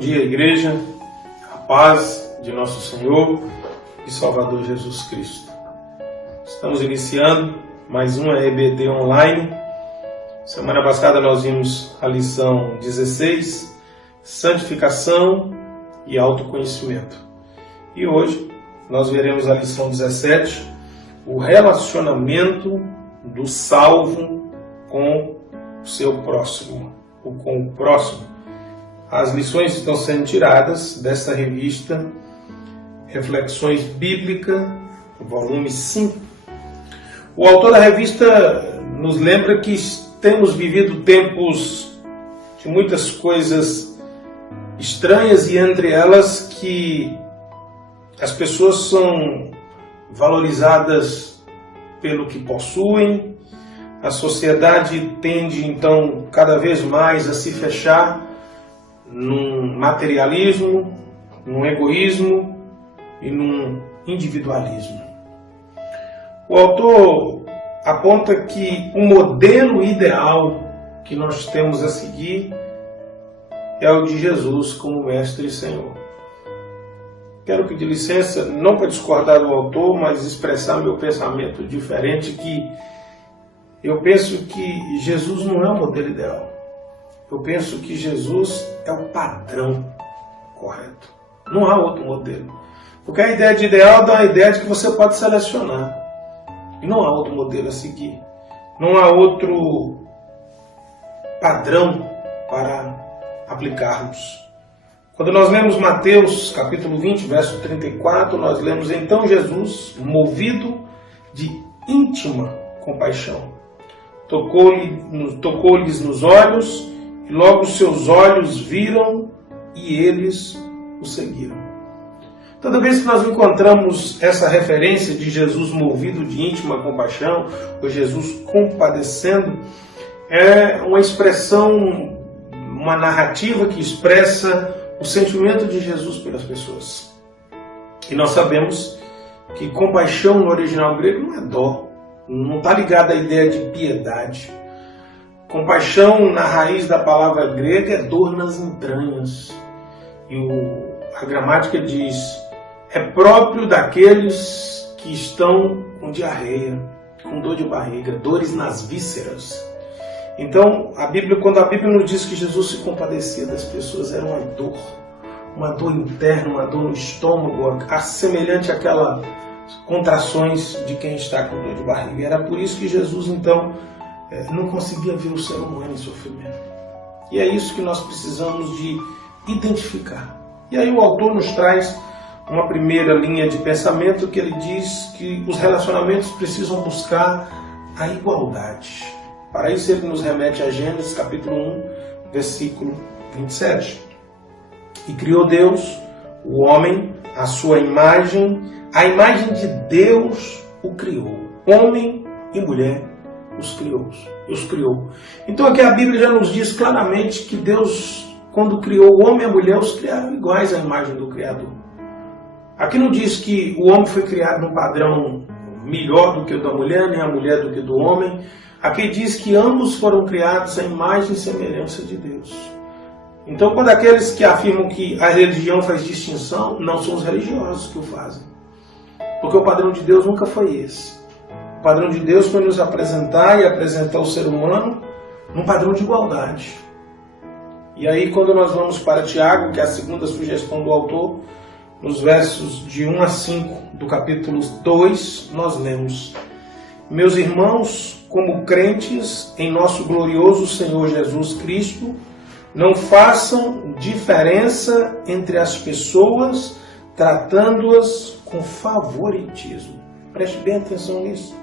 dia, igreja, a paz de nosso Senhor e Salvador Jesus Cristo. Estamos iniciando mais uma EBD online. Semana passada nós vimos a lição 16, santificação e autoconhecimento. E hoje nós veremos a lição 17, o relacionamento do salvo com o seu próximo, ou com o próximo. As lições estão sendo tiradas desta revista Reflexões Bíblicas, volume 5. O autor da revista nos lembra que temos vivido tempos de muitas coisas estranhas e entre elas que as pessoas são valorizadas pelo que possuem, a sociedade tende então cada vez mais a se fechar num materialismo, num egoísmo e num individualismo. O autor aponta que o modelo ideal que nós temos a seguir é o de Jesus como Mestre e Senhor. Quero pedir licença, não para discordar do autor, mas expressar meu pensamento diferente, que eu penso que Jesus não é o modelo ideal. Eu penso que Jesus é o padrão correto. Não há outro modelo. Porque a ideia de ideal dá a ideia de que você pode selecionar. E não há outro modelo a seguir. Não há outro padrão para aplicarmos. Quando nós lemos Mateus capítulo 20, verso 34, nós lemos: então Jesus, movido de íntima compaixão, tocou-lhes nos olhos, e logo seus olhos viram e eles o seguiram. Toda vez que nós encontramos essa referência de Jesus movido de íntima compaixão, ou Jesus compadecendo, é uma expressão, uma narrativa que expressa o sentimento de Jesus pelas pessoas. E nós sabemos que compaixão no original grego não é dó, não está ligado à ideia de piedade. Compaixão na raiz da palavra grega é dor nas entranhas. E a gramática diz: é próprio daqueles que estão com diarreia, com dor de barriga, dores nas vísceras. Então, quando a Bíblia nos diz que Jesus se compadecia das pessoas, era uma dor interna, uma dor no estômago, semelhante àquelas contrações de quem está com dor de barriga. Era por isso que Jesus, então, não conseguia ver o ser humano em sofrimento. E é isso que nós precisamos de identificar. E aí o autor nos traz uma primeira linha de pensamento, que ele diz que os relacionamentos precisam buscar a igualdade. Para isso ele nos remete a Gênesis capítulo 1, versículo 27. E criou Deus o homem, a sua imagem, a imagem de Deus o criou. Homem e mulher os criou. Então aqui a Bíblia já nos diz claramente que Deus, quando criou o homem e a mulher, os criaram iguais à imagem do Criador. Aqui não diz que o homem foi criado num padrão melhor do que o da mulher, nem a mulher do que o do homem. Aqui diz que ambos foram criados à imagem e semelhança de Deus. Então, quando aqueles que afirmam que a religião faz distinção, não são os religiosos que o fazem. Porque o padrão de Deus nunca foi esse. O padrão de Deus foi nos apresentar e apresentar o ser humano num padrão de igualdade. E aí, quando nós vamos para Tiago, que é a segunda sugestão do autor, nos versos de 1 a 5 do capítulo 2, nós lemos: meus irmãos, como crentes em nosso glorioso Senhor Jesus Cristo, não façam diferença entre as pessoas, tratando-as com favoritismo. Preste bem atenção nisso.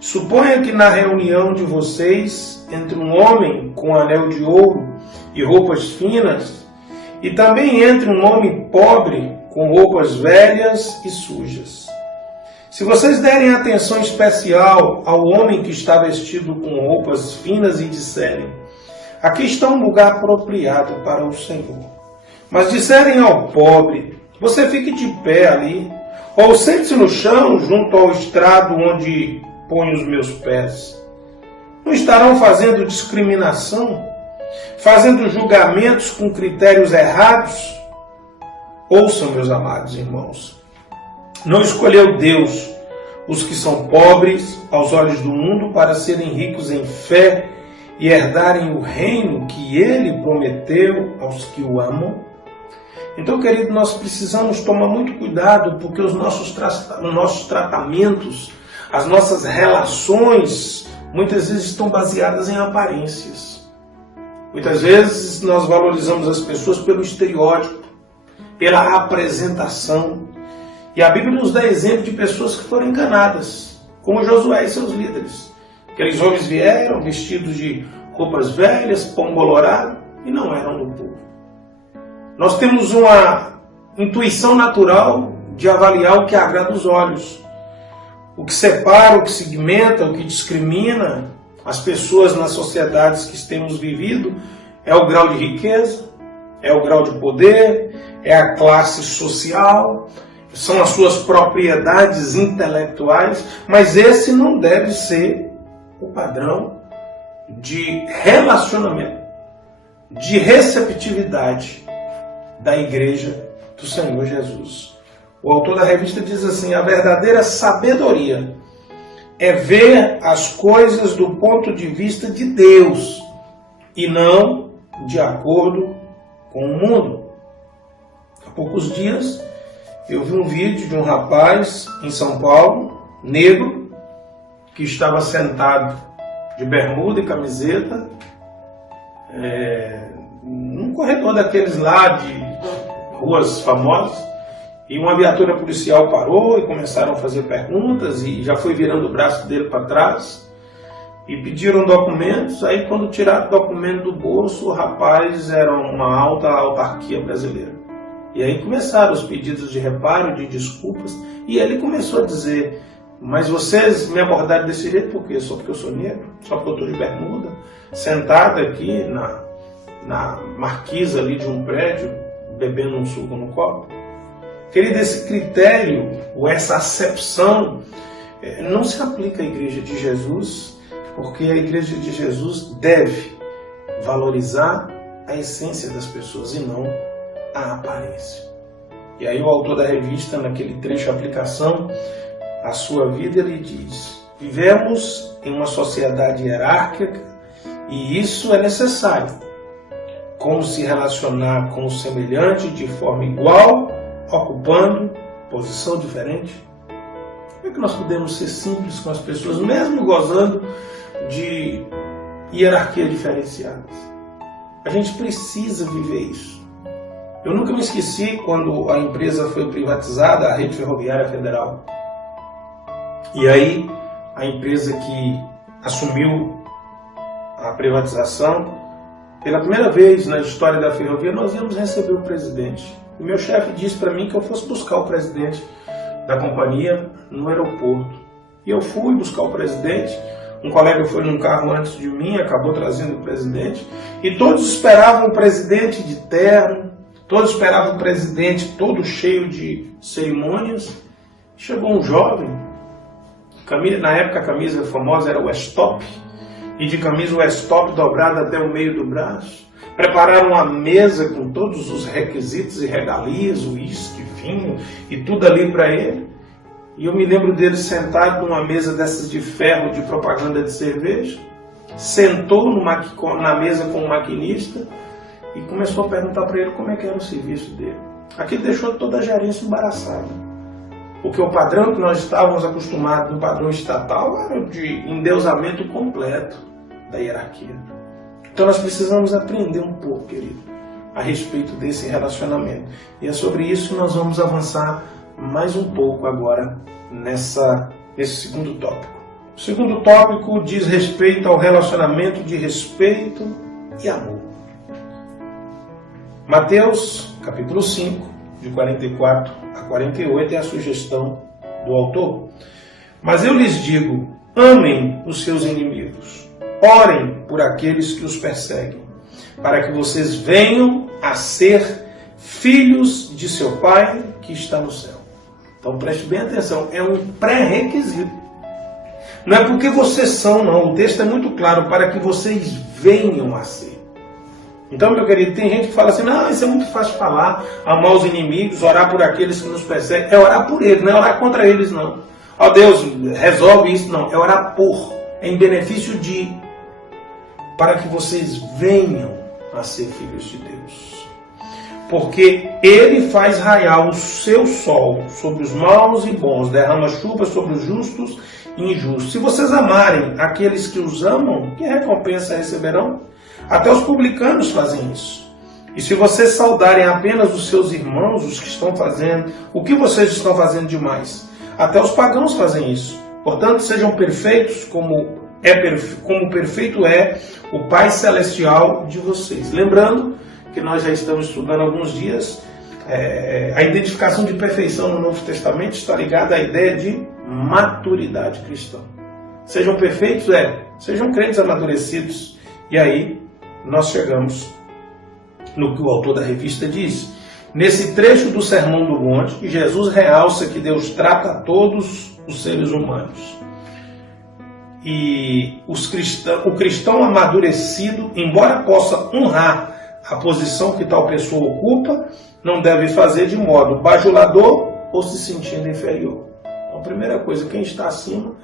Suponha que na reunião de vocês, entre um homem com anel de ouro e roupas finas, e também entre um homem pobre com roupas velhas e sujas. Se vocês derem atenção especial ao homem que está vestido com roupas finas e disserem: aqui está um lugar apropriado para o Senhor, mas disserem ao pobre: você fique de pé ali, ou sente-se no chão junto ao estrado onde ponho os meus pés, não estarão fazendo discriminação? fazendo julgamentos com critérios errados. Ouçam, meus amados irmãos, não escolheu Deus os que são pobres aos olhos do mundo para serem ricos em fé e herdarem o reino que Ele prometeu aos que o amam? Então, querido, nós precisamos tomar muito cuidado, porque os nossos tratamentos, as nossas relações, muitas vezes estão baseadas em aparências. Muitas vezes nós valorizamos as pessoas pelo estereótipo, pela apresentação. E a Bíblia nos dá exemplo de pessoas que foram enganadas, como Josué e seus líderes. Aqueles homens vieram vestidos de roupas velhas, pão bolorado, e não eram do povo. Nós temos uma intuição natural de avaliar o que agrada os olhos. O que separa, o que segmenta, o que discrimina as pessoas nas sociedades que temos vivido é o grau de riqueza, é o grau de poder, é a classe social, são as suas propriedades intelectuais, mas esse não deve ser o padrão de relacionamento, de receptividade da Igreja do Senhor Jesus. O autor da revista diz assim: a verdadeira sabedoria é ver as coisas do ponto de vista de Deus e não de acordo com o mundo. Há poucos dias eu vi um vídeo de um rapaz em São Paulo, negro, que estava sentado de bermuda e camiseta num corredor daqueles lá de ruas famosas, e uma viatura policial parou e começaram a fazer perguntas e já foi virando o braço dele para trás e pediram documentos. Aí quando tiraram o documento do bolso, o rapaz era uma alta autarquia brasileira. E aí começaram os pedidos de reparo, de desculpas, e ele começou a dizer: mas vocês me abordaram desse jeito por quê? Só porque eu sou negro? Só porque eu estou de bermuda? Sentado aqui na marquisa ali de um prédio, bebendo um suco no copo? Querido, esse critério, ou essa acepção, não se aplica à Igreja de Jesus, porque a Igreja de Jesus deve valorizar a essência das pessoas e não a aparência. E aí o autor da revista, naquele trecho de aplicação à sua vida, ele diz: vivemos em uma sociedade hierárquica e isso é necessário. Como se relacionar com o semelhante de forma igual, ocupando posição diferente? Como é que nós podemos ser simples com as pessoas, mesmo gozando de hierarquias diferenciadas? A gente precisa viver isso. Eu nunca me esqueci quando a empresa foi privatizada, a Rede Ferroviária Federal. E aí, a empresa que assumiu a privatização, pela primeira vez na história da ferrovia, nós íamos receber o presidente. O meu chefe disse para mim que eu fosse buscar o presidente da companhia no aeroporto. E eu fui buscar o presidente. Um colega foi num carro antes de mim, acabou trazendo o presidente. E todos esperavam o presidente de terno, todos esperavam o presidente todo cheio de cerimônias. Chegou um jovem, na época a camisa famosa era o Westop, e de camisa Westop dobrada até o meio do braço. Prepararam uma mesa com todos os requisitos e regalias, uísque, vinho e tudo ali para ele. E eu me lembro dele sentado numa mesa dessas de ferro de propaganda de cerveja. Sentou na mesa com o maquinista e começou a perguntar para ele como é que era o serviço dele. Aquilo deixou toda a gerência embaraçada. Porque o padrão que nós estávamos acostumados no padrão estatal era de endeusamento completo da hierarquia. Então nós precisamos aprender um pouco, querido, a respeito desse relacionamento. E é sobre isso que nós vamos avançar mais um pouco agora nesse segundo tópico. O segundo tópico diz respeito ao relacionamento de respeito e amor. Mateus, capítulo 5, de 44 a 48, é a sugestão do autor. Mas eu lhes digo, amem os seus inimigos, orem por aqueles que os perseguem, para que vocês venham a ser filhos de seu Pai que está no céu. Então preste bem atenção, é um pré-requisito. Não é porque vocês são, não. O texto é muito claro, para que vocês venham a ser. Então, meu querido, tem gente que fala assim, não, isso é muito fácil de falar, amar os inimigos, orar por aqueles que nos perseguem. É orar por eles, não é orar contra eles, não. Ó Deus, resolve isso, não. É orar por, em benefício de, para que vocês venham a ser filhos de Deus. Porque Ele faz raiar o seu sol sobre os maus e bons, derrama chuva sobre os justos e injustos. Se vocês amarem aqueles que os amam, que recompensa receberão? Até os publicanos fazem isso. E se vocês saudarem apenas os seus irmãos, os que estão fazendo, o que vocês estão fazendo demais? Até os pagãos fazem isso. Portanto, sejam perfeitos como perfeito é o Pai Celestial de vocês. Lembrando que nós já estamos estudando há alguns dias, a identificação de perfeição no Novo Testamento está ligada à ideia de maturidade cristã. Sejam perfeitos, sejam crentes amadurecidos. E aí, nós chegamos no que o autor da revista diz. Nesse trecho do Sermão do Monte, Jesus realça que Deus trata a todos os seres humanos. E o cristão amadurecido, embora possa honrar a posição que tal pessoa ocupa, não deve fazer de modo bajulador ou se sentindo inferior. Então, primeira coisa, quem está acima,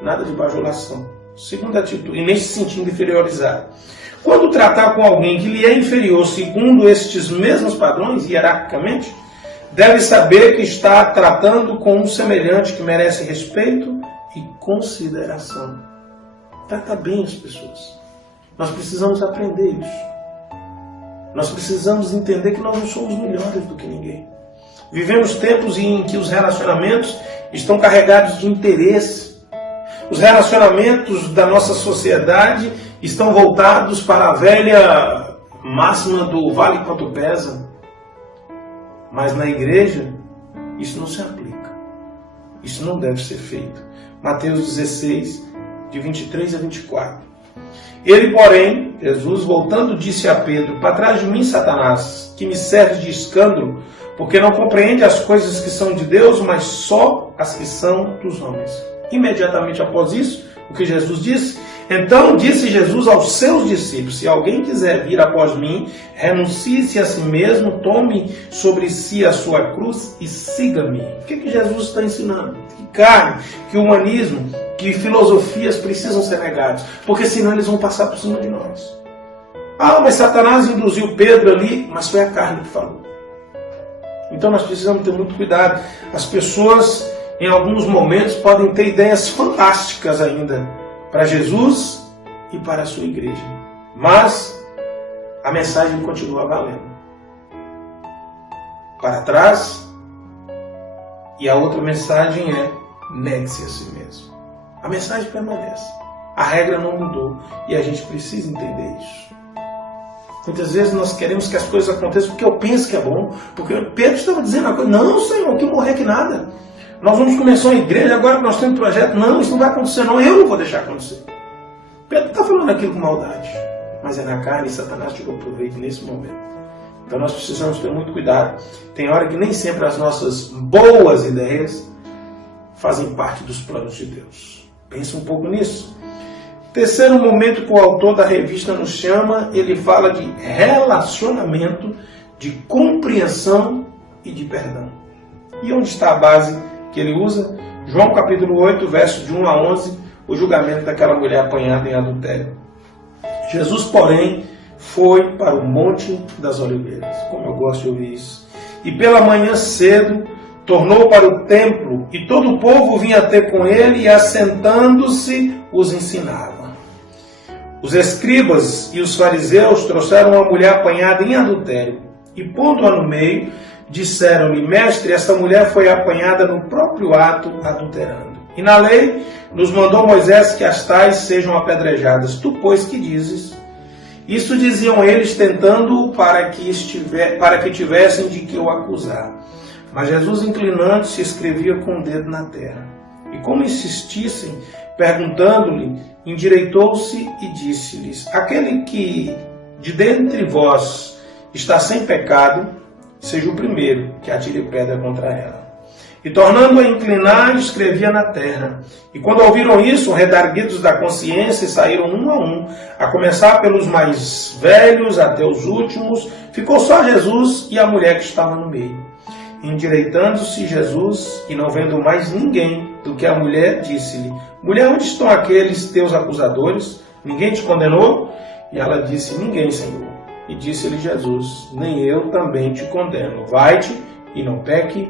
nada de bajulação. Segunda atitude, e nem se sentindo inferiorizado. Quando tratar com alguém que lhe é inferior segundo estes mesmos padrões, hierarquicamente, deve saber que está tratando com um semelhante que merece respeito e consideração. Trata bem as pessoas. Nós precisamos aprender isso. Nós precisamos entender que nós não somos melhores do que ninguém. Vivemos tempos em que os relacionamentos estão carregados de interesse. Os relacionamentos da nossa sociedade estão voltados para a velha máxima do vale quanto pesa. Mas na igreja, isso não se aplica. Isso não deve ser feito. Mateus 16, de 23 a 24. Ele, porém, Jesus, voltando, disse a Pedro, para trás de mim, Satanás, que me serve de escândalo, porque não compreende as coisas que são de Deus, mas só as que são dos homens. Imediatamente após isso, o que Jesus disse? Então disse Jesus aos seus discípulos, se alguém quiser vir após mim, renuncie-se a si mesmo, tome sobre si a sua cruz e siga-me. O que Jesus está ensinando? Que carne, que humanismo, que filosofias precisam ser negados, porque senão eles vão passar por cima de nós. Ah, mas Satanás induziu Pedro ali, mas foi a carne que falou. Então nós precisamos ter muito cuidado. As pessoas, em alguns momentos, podem ter ideias fantásticas ainda para Jesus e para a sua igreja. Mas a mensagem continua valendo. Para trás, e a outra mensagem é negue-se a si mesmo. A mensagem permanece. A regra não mudou e a gente precisa entender isso. Muitas vezes nós queremos que as coisas aconteçam porque eu penso que é bom, porque Pedro estava dizendo uma coisa, não, Senhor, que morrer que nada. Nós vamos começar uma igreja, agora que nós temos um projeto, não, isso não vai acontecer não, eu não vou deixar acontecer. Pedro está falando aquilo com maldade, mas é na carne e Satanás tirou proveito nesse momento. Então nós precisamos ter muito cuidado. Tem hora que nem sempre as nossas boas ideias fazem parte dos planos de Deus. Pense um pouco nisso. Terceiro momento que o autor da revista nos chama, ele fala de relacionamento, de compreensão e de perdão. E onde está a base que ele usa? João capítulo 8, verso de 1 a 11, o julgamento daquela mulher apanhada em adultério. Jesus, porém, foi para o Monte das Oliveiras. Como eu gosto de ouvir isso. E pela manhã cedo, tornou para o templo, e todo o povo vinha ter com ele, e assentando-se, os ensinava. Os escribas e os fariseus trouxeram uma mulher apanhada em adultério, e pondo-a no meio, disseram-lhe, mestre, esta mulher foi apanhada no próprio ato adulterando. E na lei nos mandou Moisés que as tais sejam apedrejadas. Tu, pois, que dizes? Isto diziam eles, tentando para que tivessem de que o acusar. Mas Jesus, inclinando-se, escrevia com o dedo na terra. E como insistissem, perguntando-lhe, endireitou-se e disse-lhes, aquele que de dentre vós está sem pecado, seja o primeiro que atire pedra contra ela. E tornando a inclinar, escrevia na terra. E quando ouviram isso, redarguidos da consciência, saíram um a um, a começar pelos mais velhos até os últimos. Ficou só Jesus e a mulher que estava no meio. Endireitando-se Jesus, e não vendo mais ninguém do que a mulher, disse-lhe: Mulher, onde estão aqueles teus acusadores? Ninguém te condenou? E ela disse: Ninguém, Senhor. E disse-lhe Jesus: Nem eu também te condeno. Vai-te e não peque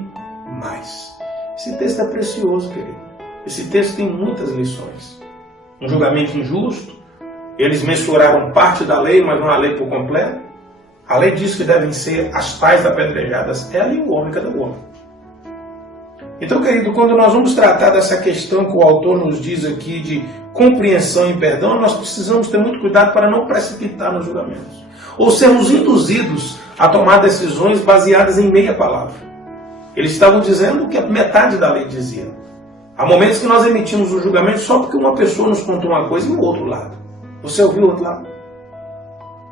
mais. Esse texto é precioso, querido. Esse texto tem muitas lições. Um julgamento injusto. Eles mensuraram parte da lei, mas não a lei por completo. A lei diz que devem ser as tais apedrejadas. Ela e o homem, cada homem. Então, querido, quando nós vamos tratar dessa questão que o autor nos diz aqui de compreensão e perdão, nós precisamos ter muito cuidado para não precipitar nos julgamentos. Ou sermos induzidos a tomar decisões baseadas em meia palavra. Eles estavam dizendo o que a metade da lei dizia. Há momentos que nós emitimos um julgamento só porque uma pessoa nos contou uma coisa e o outro lado. Você ouviu o outro lado?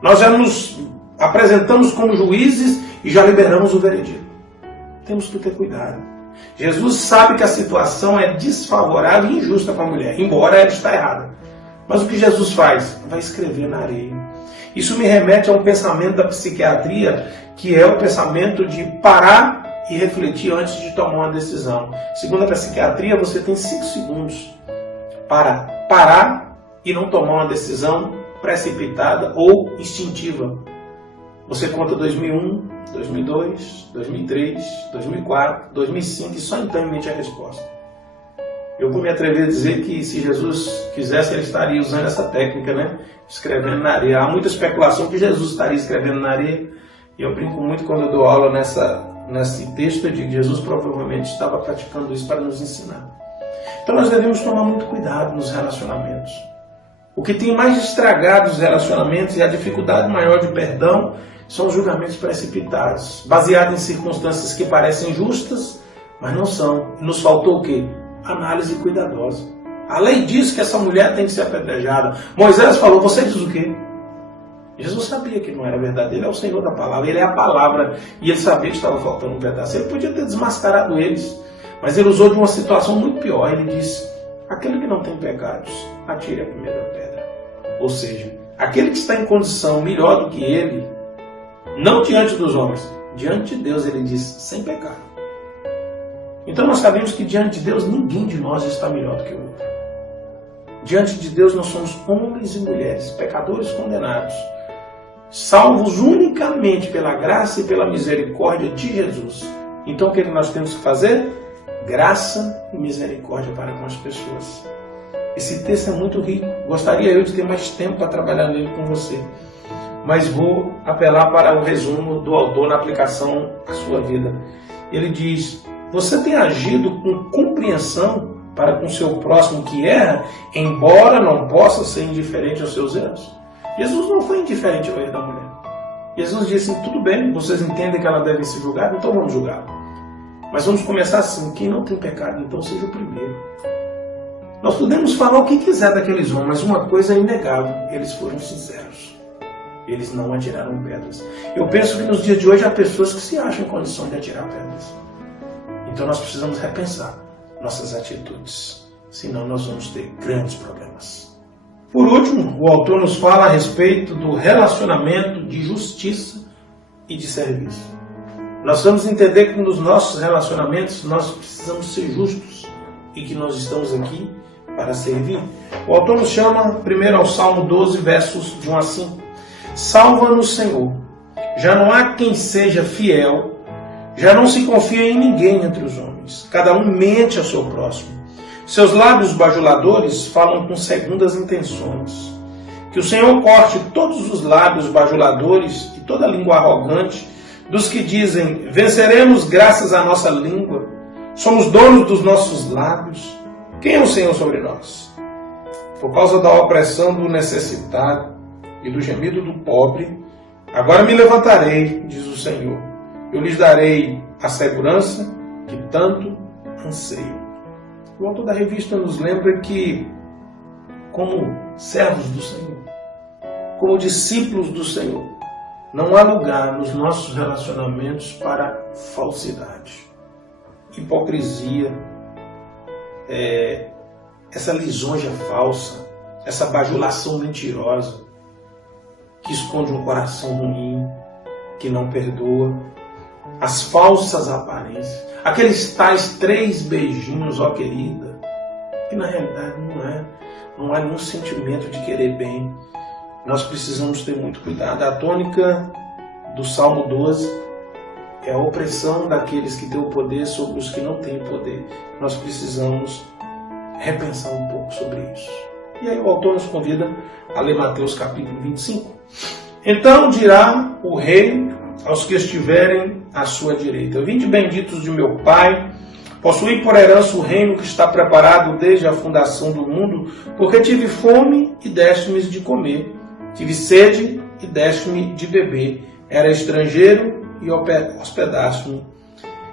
Nós já nos apresentamos como juízes e já liberamos o veredito. Temos que ter cuidado. Jesus sabe que a situação é desfavorável e injusta para a mulher, embora ela está errada. Mas o que Jesus faz? Vai escrever na areia. Isso me remete a um pensamento da psiquiatria, que é o pensamento de parar e refletir antes de tomar uma decisão. Segundo a psiquiatria, você tem 5 segundos para parar e não tomar uma decisão precipitada ou instintiva. Você conta 2001, 2002, 2003, 2004, 2005 e só então emite a resposta. Eu vou me atrever a dizer que se Jesus quisesse, ele estaria usando essa técnica, né? Escrevendo na areia. Há muita especulação que Jesus estaria escrevendo na areia. E eu brinco muito quando eu dou aula nesse texto, eu digo que Jesus provavelmente estava praticando isso para nos ensinar. Então nós devemos tomar muito cuidado nos relacionamentos. O que tem mais estragado os relacionamentos e a dificuldade maior de perdão são os julgamentos precipitados, baseados em circunstâncias que parecem justas, mas não são. E nos faltou o quê? Análise cuidadosa. A lei diz que essa mulher tem que ser apedrejada. Moisés falou, você diz o quê? Jesus sabia que não era verdade, ele é o Senhor da palavra, ele é a palavra, e ele sabia que estava faltando um pedaço. Ele podia ter desmascarado eles, mas ele usou de uma situação muito pior. Ele disse, aquele que não tem pecados, atire a primeira pedra. Ou seja, aquele que está em condição melhor do que ele, não diante dos homens, diante de Deus, ele diz, sem pecado. Então nós sabemos que diante de Deus, ninguém de nós está melhor do que o outro. Diante de Deus nós somos homens e mulheres, pecadores condenados, salvos unicamente pela graça e pela misericórdia de Jesus. Então o que nós temos que fazer? Graça e misericórdia para com as pessoas. Esse texto é muito rico. Gostaria eu de ter mais tempo para trabalhar nele com você. Mas vou apelar para o resumo do autor na aplicação à sua vida. Ele diz, você tem agido com compreensão para com o seu próximo que erra, embora não possa ser indiferente aos seus erros? Jesus não foi indiferente ao erro da mulher. Jesus disse assim, tudo bem, vocês entendem que ela deve ser julgada, então vamos julgá-la. Mas vamos começar assim, quem não tem pecado, então seja o primeiro. Nós podemos falar o que quiser daqueles homens, mas uma coisa é inegável, eles foram sinceros. Eles não atiraram pedras. Eu penso que nos dias de hoje há pessoas que se acham em condição de atirar pedras. Então nós precisamos repensar nossas atitudes, senão nós vamos ter grandes problemas. Por último, o autor nos fala a respeito do relacionamento de justiça e de serviço. Nós vamos entender que nos nossos relacionamentos nós precisamos ser justos e que nós estamos aqui para servir. O autor nos chama primeiro ao Salmo 12, versos de 1 a 5. Salva-nos, Senhor. Já não há quem seja fiel, já não se confia em ninguém entre os homens. Cada um mente ao seu próximo. Seus lábios bajuladores falam com segundas intenções. Que o Senhor corte todos os lábios bajuladores e toda língua arrogante dos que dizem, venceremos graças à nossa língua, somos donos dos nossos lábios. Quem é o Senhor sobre nós? Por causa da opressão do necessitado e do gemido do pobre, agora me levantarei, diz o Senhor. Eu lhes darei a segurança que tanto anseio. O autor da revista nos lembra que, como servos do Senhor, como discípulos do Senhor, não há lugar nos nossos relacionamentos para falsidade. hipocrisia, essa lisonja falsa, essa bajulação mentirosa, que esconde um coração ruim, que não perdoa, as falsas aparências, aqueles tais 3 beijinhos, ó querida, que na realidade não há nenhum sentimento de querer bem. Nós precisamos ter muito cuidado. A tônica do Salmo 12 é a opressão daqueles que têm o poder sobre os que não têm poder. Nós precisamos repensar um pouco sobre isso. E aí o autor nos convida a ler Mateus capítulo 25. Então dirá o rei aos que estiverem à sua direita: vinde benditos de meu Pai, possuí por herança o reino que está preparado desde a fundação do mundo, porque tive fome e deste-me de comer, tive sede e deste-me de beber, era estrangeiro e hospedaste-me,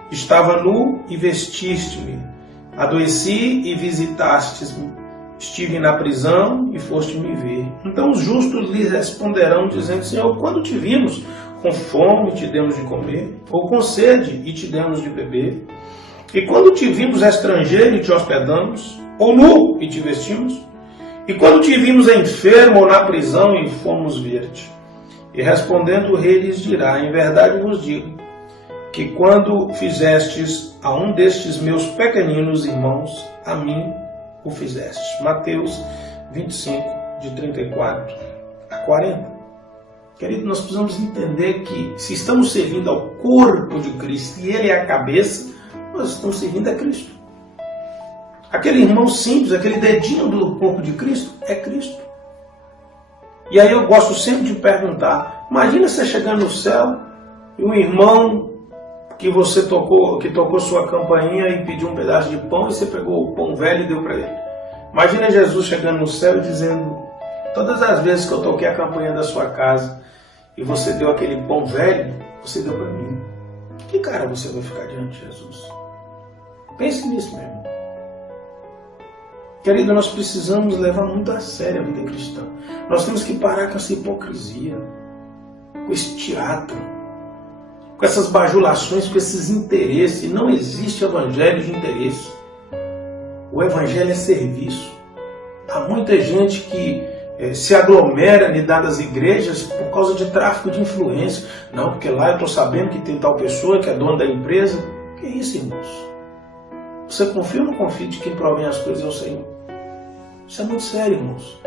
estava nu e vestiste-me, adoeci e visitastes-me, estive na prisão e foste me ver. Então os justos lhe responderão, dizendo: Senhor, quando te vimos com fome e te demos de comer, ou com sede e te demos de beber? E quando te vimos estrangeiro e te hospedamos, ou nu e te vestimos? E quando te vimos enfermo ou na prisão e fomos ver-te? E respondendo o rei lhes dirá: em verdade vos digo, que quando fizestes a um destes meus pequeninos irmãos, a mim o fizestes. Mateus 25, de 34 a 40. Querido, nós precisamos entender que se estamos servindo ao corpo de Cristo e Ele é a cabeça, nós estamos servindo a Cristo. Aquele irmão simples, aquele dedinho do corpo de Cristo, é Cristo. E aí eu gosto sempre de perguntar: imagina você chegar no céu e um irmão que tocou sua campainha e pediu um pedaço de pão, e você pegou o pão velho e deu para ele. Imagina Jesus chegando no céu e dizendo: todas as vezes que eu toquei a campainha da sua casa e você deu aquele pão velho, você deu para mim. Que cara você vai ficar diante de Jesus? Pense nisso, meu irmão. Querido, nós precisamos levar muito a sério a vida cristã. Nós temos que parar com essa hipocrisia, com esse teatro, com essas bajulações, com esses interesses. Não existe evangelho de interesse. O evangelho é serviço. Há muita gente que se aglomera em dadas igrejas por causa de tráfico de influência. Não, porque lá eu estou sabendo que tem tal pessoa que é dona da empresa. Que isso, irmãos? Você confia ou não confia de quem provém as coisas é o Senhor? Isso é muito sério, irmãos.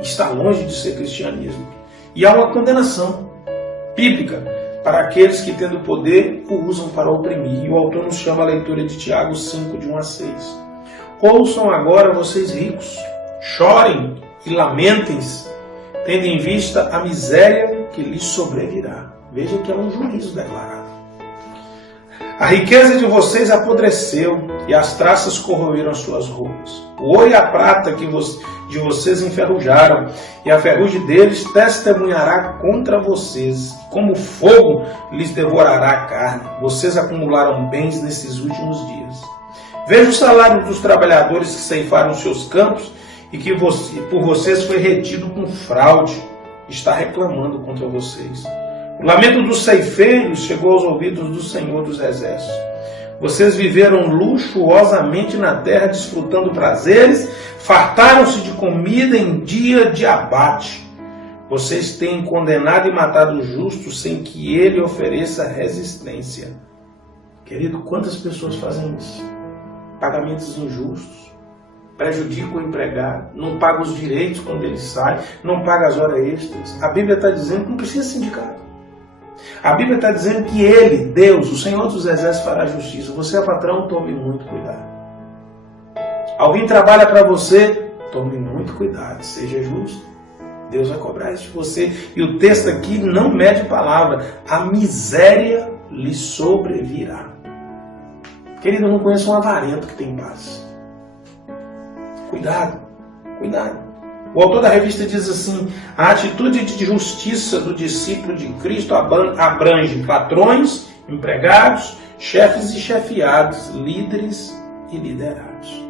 Está longe de ser cristianismo. E há uma condenação bíblica para aqueles que, tendo poder, o usam para oprimir. E o autor nos chama a leitura de Tiago 5, de 1 a 6. Ouçam agora, vocês ricos, chorem e lamentem-se, tendo em vista a miséria que lhes sobrevirá. Veja que é um juízo declarado. A riqueza de vocês apodreceu e as traças corroeram as suas roupas. O ouro e a prata de vocês enferrujaram, e a ferrugem deles testemunhará contra vocês. Como fogo lhes devorará a carne. Vocês acumularam bens nesses últimos dias. Veja o salário dos trabalhadores que ceifaram seus campos e que por vocês foi retido com fraude. Está reclamando contra vocês. O lamento dos ceifeiros chegou aos ouvidos do Senhor dos Exércitos. Vocês viveram luxuosamente na terra, desfrutando prazeres, fartaram-se de comida em dia de abate. Vocês têm condenado e matado o justo sem que ele ofereça resistência. Querido, quantas pessoas fazem isso? Pagamentos injustos, prejudica o empregado, não paga os direitos quando ele sai, não paga as horas extras. A Bíblia está dizendo que não precisa sindicato. A Bíblia está dizendo que Ele, Deus, o Senhor dos Exércitos, fará justiça. Você é patrão, tome muito cuidado. Alguém trabalha para você, tome muito cuidado, seja justo. Deus vai cobrar isso de você. E o texto aqui não mede palavra. A miséria lhe sobrevirá. Querido, eu não conheço um avarento que tem paz. Cuidado, cuidado. O autor da revista diz assim: a atitude de justiça do discípulo de Cristo abrange patrões, empregados, chefes e chefiados, líderes e liderados.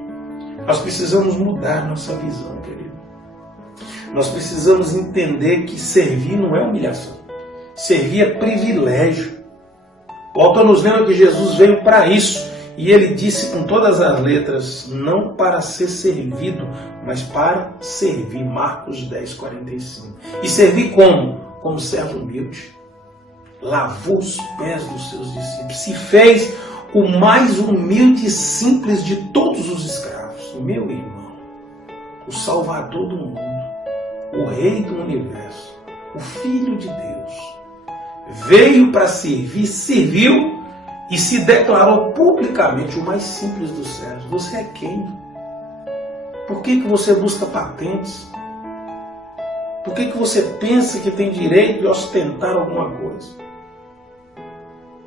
Nós precisamos mudar nossa visão, querido. Nós precisamos entender que servir não é humilhação. Servir é privilégio. O autor nos lembra que Jesus veio para isso. E ele disse com todas as letras, não para ser servido, mas para servir. Marcos 10, 45. E servir como? Como servo humilde. Lavou os pés dos seus discípulos. Se fez o mais humilde e simples de todos os escravos. Meu irmão, o Salvador do mundo, o Rei do universo, o Filho de Deus, veio para servir, serviu e se declarou publicamente o mais simples dos servos. Você é quem? Por que você busca patentes? Por que você pensa que tem direito de ostentar alguma coisa?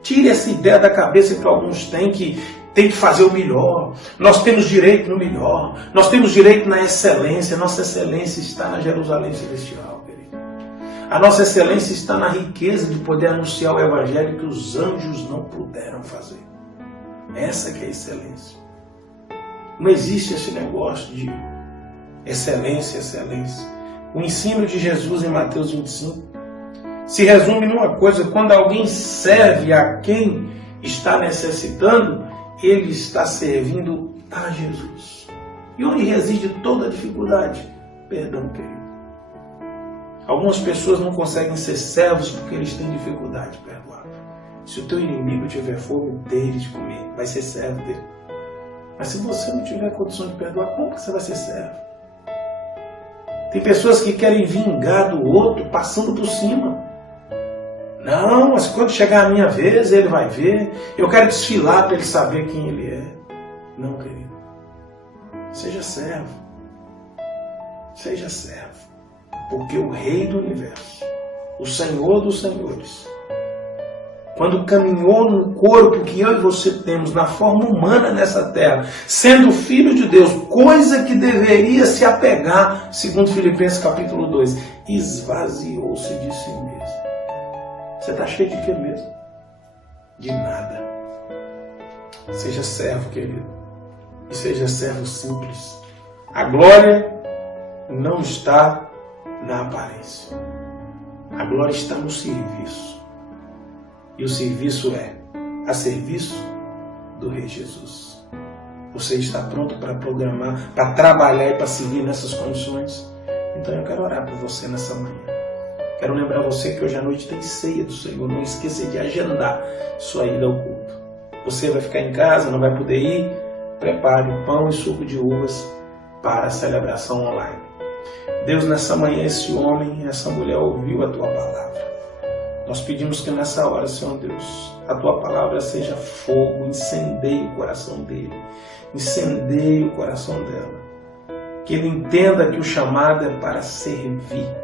Tire essa ideia da cabeça que alguns têm, que tem que fazer o melhor. Nós temos direito no melhor. Nós temos direito na excelência. Nossa excelência está na Jerusalém Celestial, querido. A nossa excelência está na riqueza de poder anunciar o Evangelho que os anjos não puderam fazer. Essa que é a excelência. Não existe esse negócio de excelência, excelência. O ensino de Jesus em Mateus 25 se resume numa coisa: quando alguém serve a quem está necessitando, ele está servindo a Jesus. E onde reside toda a dificuldade? Perdão, querido. Algumas pessoas não conseguem ser servos porque eles têm dificuldade de perdoar. Se o teu inimigo tiver fome, dele de comer, vai ser servo dele. Mas se você não tiver condição de perdoar, como que você vai ser servo? Tem pessoas que querem vingar do outro passando por cima. Não, mas quando chegar a minha vez, ele vai ver. Eu quero desfilar para ele saber quem ele é. Não, querido. Seja servo. Seja servo. Porque o Rei do Universo, o Senhor dos Senhores, quando caminhou no corpo que eu e você temos, na forma humana nessa terra, sendo filho de Deus, coisa que deveria se apegar, segundo Filipenses capítulo 2, esvaziou-se de si mesmo. Você está cheio de quê mesmo? De nada. Seja servo, querido. E seja servo simples. A glória não está na aparência. A glória está no serviço. E o serviço é a serviço do Rei Jesus. Você está pronto para programar, para trabalhar e para seguir nessas condições? Então eu quero orar por você nessa manhã. Quero lembrar você que hoje à noite tem ceia do Senhor. Não esqueça de agendar sua ida ao culto. Você vai ficar em casa, não vai poder ir? Prepare pão e suco de uvas para a celebração online. Deus, nessa manhã, esse homem e essa mulher ouviu a Tua palavra. Nós pedimos que nessa hora, Senhor Deus, a Tua palavra seja fogo, incendeie o coração dele, incendeie o coração dela. Que ele entenda que o chamado é para servir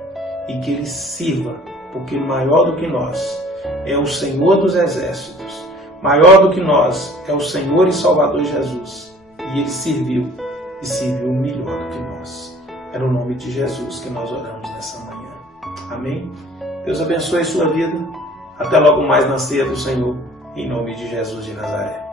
e que ele sirva, porque maior do que nós é o Senhor dos Exércitos, maior do que nós é o Senhor e Salvador Jesus. E ele serviu, e serviu melhor do que nós. É no nome de Jesus que nós oramos nessa manhã. Amém? Deus abençoe a sua vida. Até logo mais na ceia do Senhor, em nome de Jesus de Nazaré.